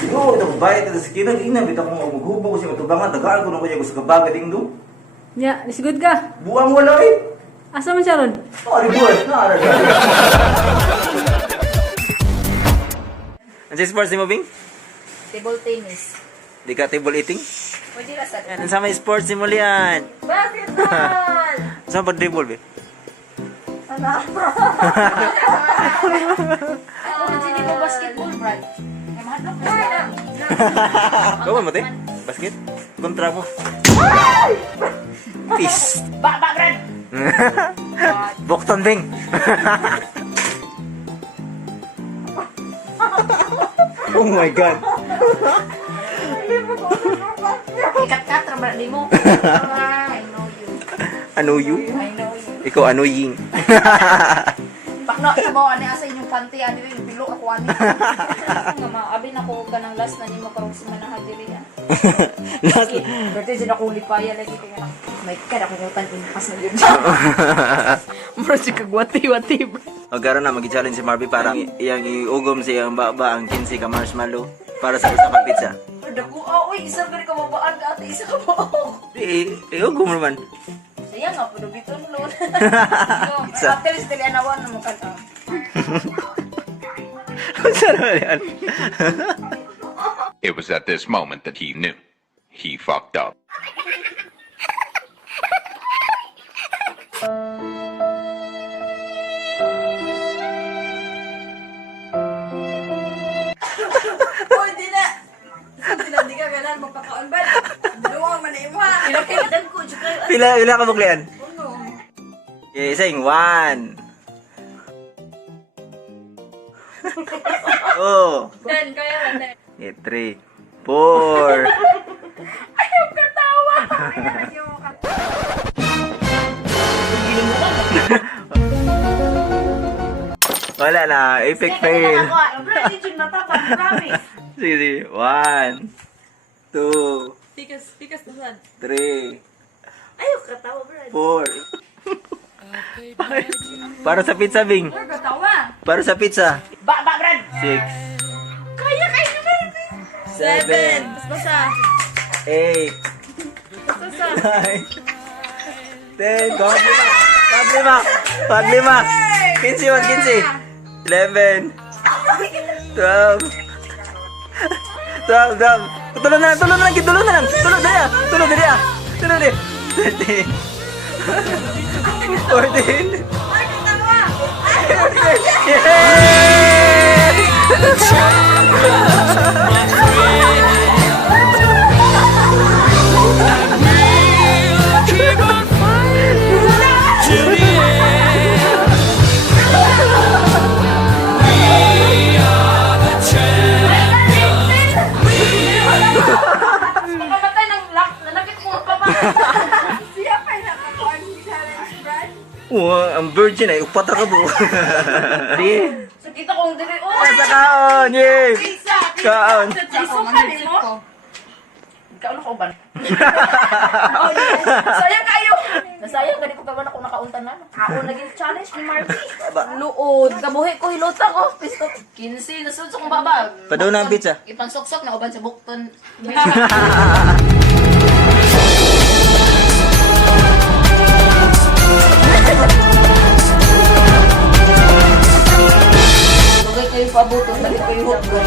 Yo, itong bayad ito sa kinag, inabit akong maghubo ko siya matubangan, tagaan ko na kanya ko sa kabaga ding do. Ya, is good ka. Buwang wala eh. Asa man siya ron? Oh, ribuan, naara ka. Ano sa sports ni mo, Bing? Table tennis. Di ka table eating? Pwede na sa Ano sa may sports ni mo liyan? basketball! Saan pa dribble, be? Ano? Ako hindi mo basketball, Brad. Ay, mahadlok na. Kawan mo, te? Basket? Kontra mo. Peace. Ba, Brad! Bokton, Bing. Oh my God. Ikat-kat, Brad, di mo. I know you. Ano you? I know you. Ikaw ano ying? Pakno, sabaw, ano asa inyong panty, ano yung pilo, ako ano. Nga ma, abin ako ka ng last na nimo karong si manahal diri yan. Last. Berarti sila ko lipaya lagi kaya may kada ko yung impas na yun. Bro, si kagwati-wati, bro. Magkaroon na mag-challenge si Marby para iyang iugom sa iyang baba ang 15 ka marshmallow para sa usa ka pizza. Daku, uy, isa ba ka mabaan ka ate, isa ka ba? Iugom naman. Saya nga, pero biton lon. Pizza. After is dili anawan na mo kanta. Sarap yan. It was at this moment that he knew. He fucked up. Pwede na. Hindi ka ganan magpakaon ba? Duwang man imo ha. Pinakilan ko juga. Pila ka buklian? Ano? Okay, sing 1. Oh. Dan kaya man. Okay, 3. 4. Ayaw ka tawa. Ayaw ka. Wala na, epic fail. Bro, hindi jud matapang, promise. Sige, sige. 1, 2, Pikas na sad. 3, Ayaw ka tawa, bro. 4. Para sa pizza, Bing. Ayaw ka tawa. Para sa pizza. Ba, Brad. 6, Kaya kayo, Brad. 7, Basta. 8, Basta. 9, 10, paglima, 15, 11, 12, 12, tulog na lang, tulog na lang, 13, 14, Ay, tawa. Makamatay ng lock. Nanakit ko pa ba? Siya pa yung nakakuan ni challenge, Brad. Wow, ang virgin ay upat ka po. Sige. Sakita kong dili. Oh, Sa kaon, yay! pizza! Kaon. Isukan mo? Ikaw na ko ba? Oh, sayang kayo! Nasayang, gani ko pa ba na kung nakauntan na? Ako naging challenge ni Marty. Luod, kabuhi ko, hilota ko. 15, nasunod sa kong baba. Padaw na ang pizza. Ipansoksok na uban sa bukton. Bagay kayo pabuton, balik kayo hotdog.